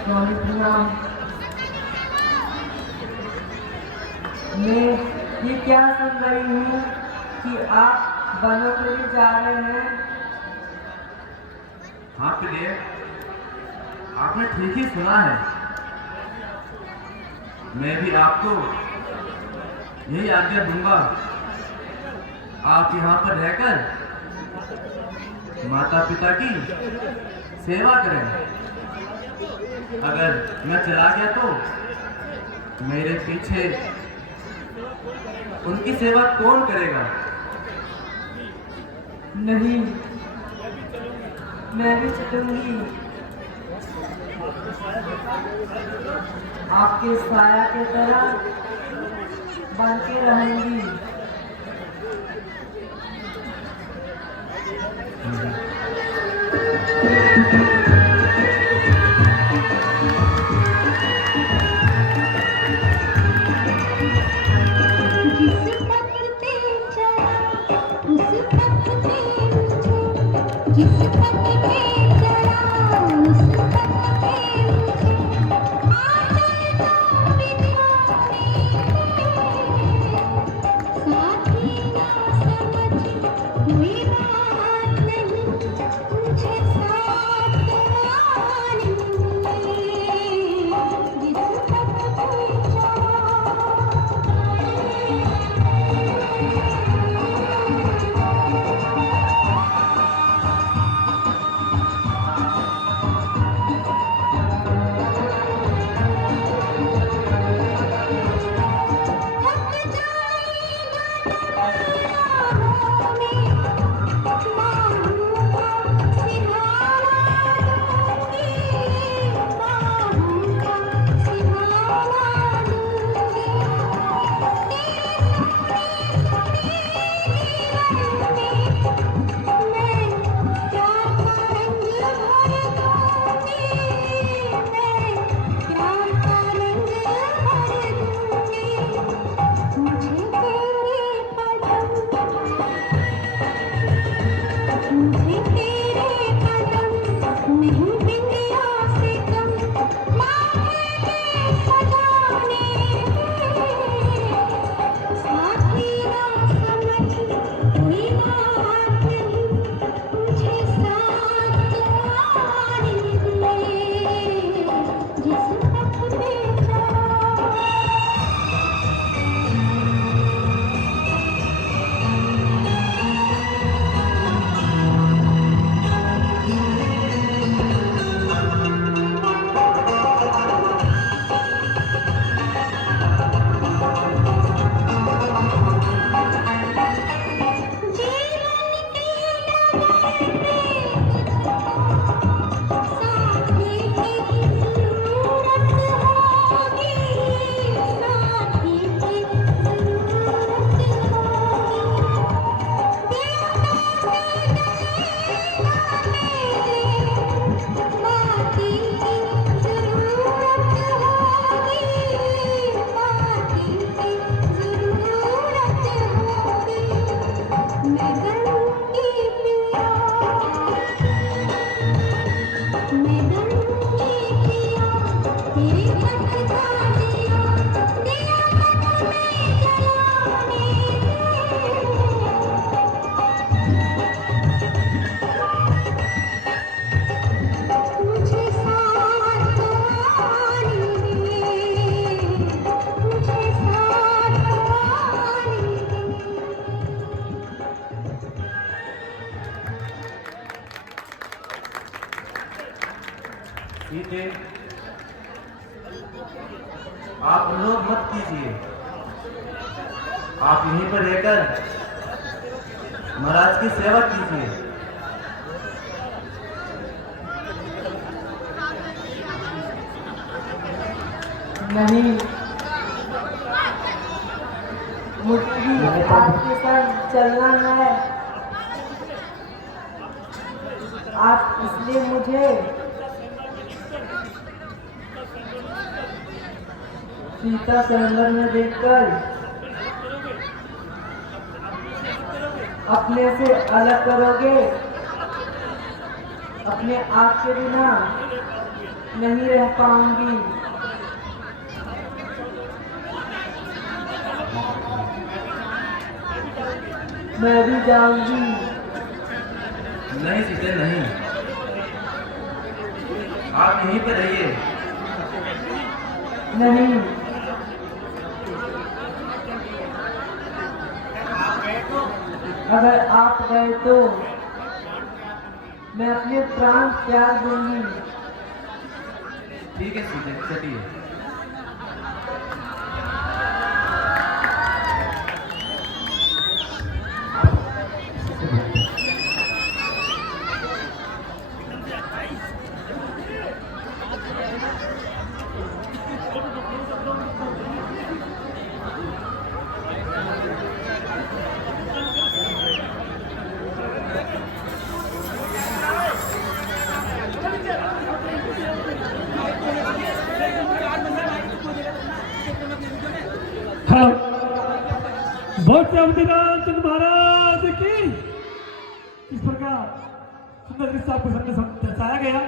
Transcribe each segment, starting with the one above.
स्वामी प्रणाम। मैं ये क्या सुन रही हूँ कि आप वनों के लिए जा रहे हैं? हाँ प्रिय, आपने ठीक ही सुना है। मैं भी आपको यही आज्ञा दूंगा, आप यहाँ पर रहकर माता पिता की सेवा करें। अगर मैं चला गया तो मेरे पीछे उनकी सेवा कौन करेगा? नहीं, मैं भी चलूंगी। आपके साया के तरह बन के रहूंगी। सीते, आप अनुरोध मत कीजिए। आप यहीं पर रहकर महाराज की सेवा कीजिए। नहीं, मुझे भी आपके साथ चलना है। आप इसलिए मुझे सीता सैंडल में देखकर अपने से अलग करोगे अपने आप के बिना नहीं रह पाऊंगी। मैं भी जाऊंगी। नहीं सीते नहीं, आप यहीं पर रहिए। नहीं, अगर आप गए तो मैं अपने प्राण त्याग दूंगी। ठीक है सीते, चलिए। हेलो, बहुत चंद्र महाराज की इस प्रकार सुंदर दृश्य आपको सामने दर्शाया गया।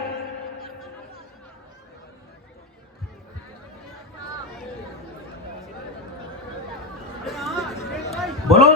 बोलो